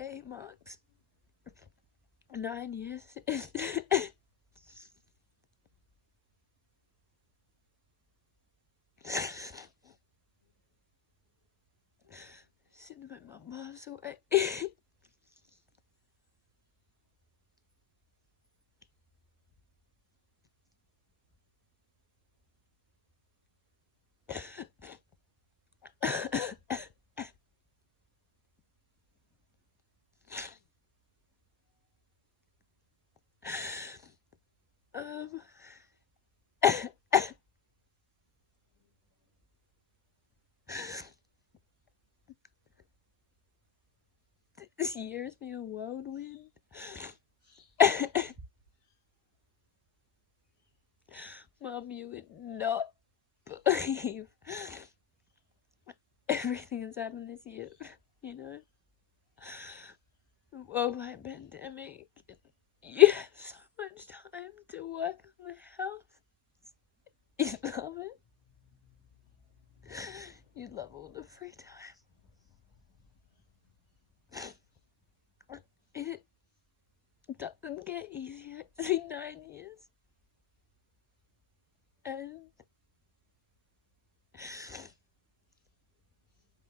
Today marks 9 years since my mum passed away. This year's been a whirlwind. Mum, you would not believe everything that's happened this year, you know? The worldwide pandemic. You have so much time to work on the house. You love it. You love all the free time. It doesn't get easier. It's been 9 years. And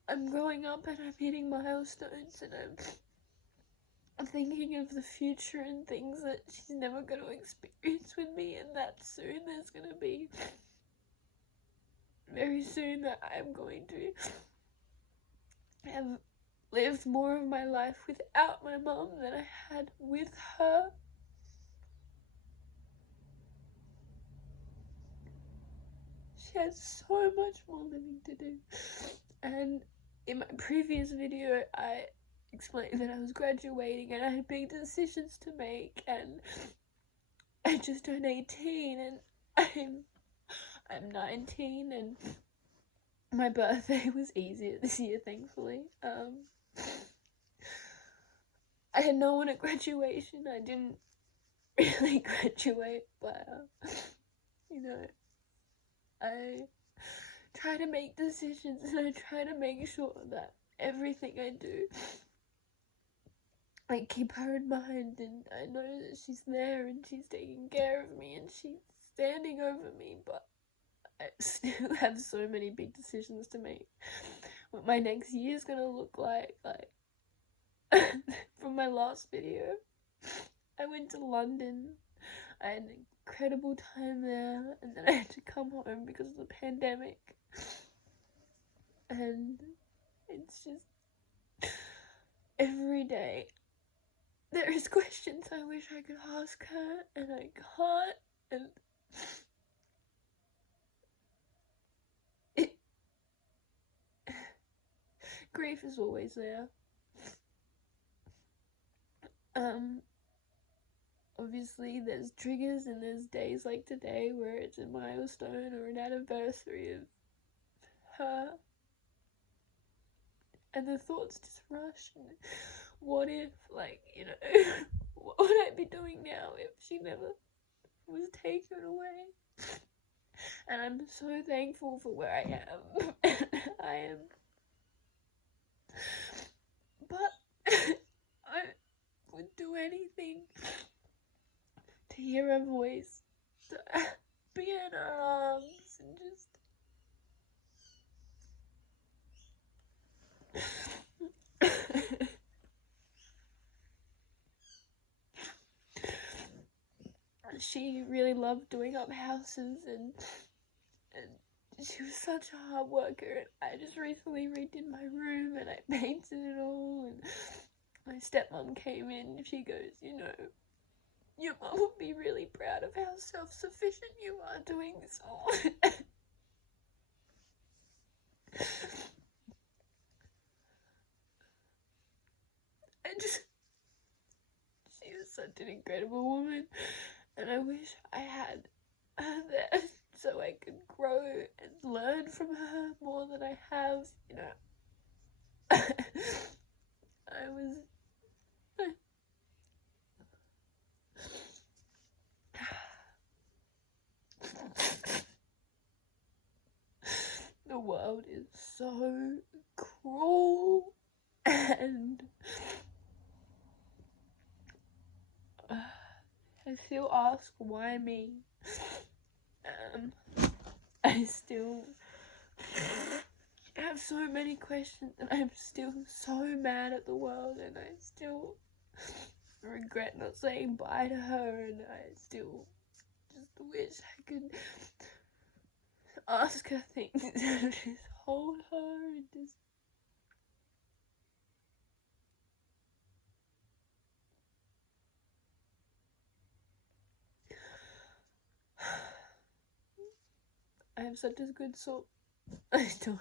I'm growing up and I'm hitting milestones and I'm thinking of the future and things that she's never going to experience with me, and that soon there's going to be, very soon, that I'm going to have lived more of my life without my mum than I had with her. She has so much more living to do. And in my previous video, I explained that I was graduating and I had big decisions to make, and I just turned 18 and I'm 19, and my birthday was easier this year, thankfully. I had no one at graduation. I didn't really graduate, but you know, I try to make decisions and I try to make sure that everything I do, I keep her in mind, and I know that she's there and she's taking care of me and she's standing over me, but I still have so many big decisions to make. What my next year is gonna look like from my last video, I went to London. I had an incredible time there, and then I had to come home because of the pandemic. And it's just, every day there is questions I wish I could ask her and I can't, and grief is always there. Obviously there's triggers and there's days like today where it's a milestone or an anniversary of her, and the thoughts just rush. And what if, like, you know, what would I be doing now if she never was taken away? And I'm so thankful for where I am. I am. But I would do anything to hear her voice, to be in her arms and just she really loved doing up houses, and she was such a hard worker. I just recently redid my room and I painted it all, and my stepmom came in and she goes, you know, your mum would be really proud of how self-sufficient you are doing this all. She was such an incredible woman, and I wish I had her there so I could grow and learn from her more than I have, you know. The world is so cruel, and still ask, why me? I still have so many questions, and I'm still so mad at the world, and I still regret not saying bye to her, and I still just wish I could ask her things and just hold her and just... I have such a good soul. I don't.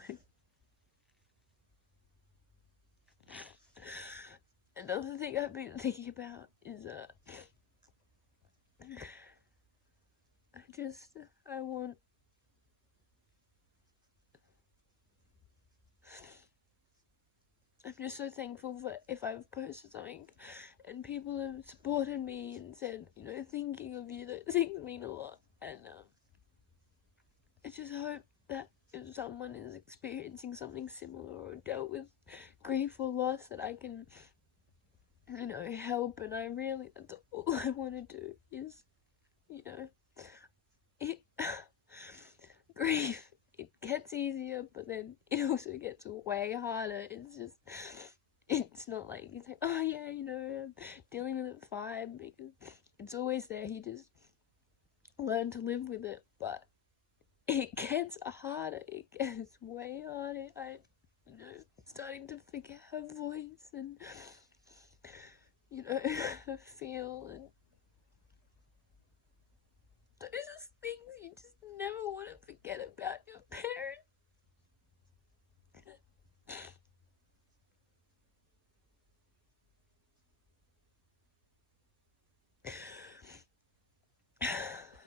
Another thing I've been thinking about is I'm just so thankful for if I've posted something and people have supported me and said, you know, thinking of you, those things mean a lot. And I just hope that if someone is experiencing something similar or dealt with grief or loss, that I can, you know, help. And that's all I want to do is, you know, grief, it gets easier, but then it also gets way harder. It's not like you say, oh yeah, you know, I'm dealing with it fine, because it's always there. You just learn to live with it, but it gets harder. It gets way harder. You know, starting to forget her voice and, you know, her feel, and those are things you just never want to forget about your parents.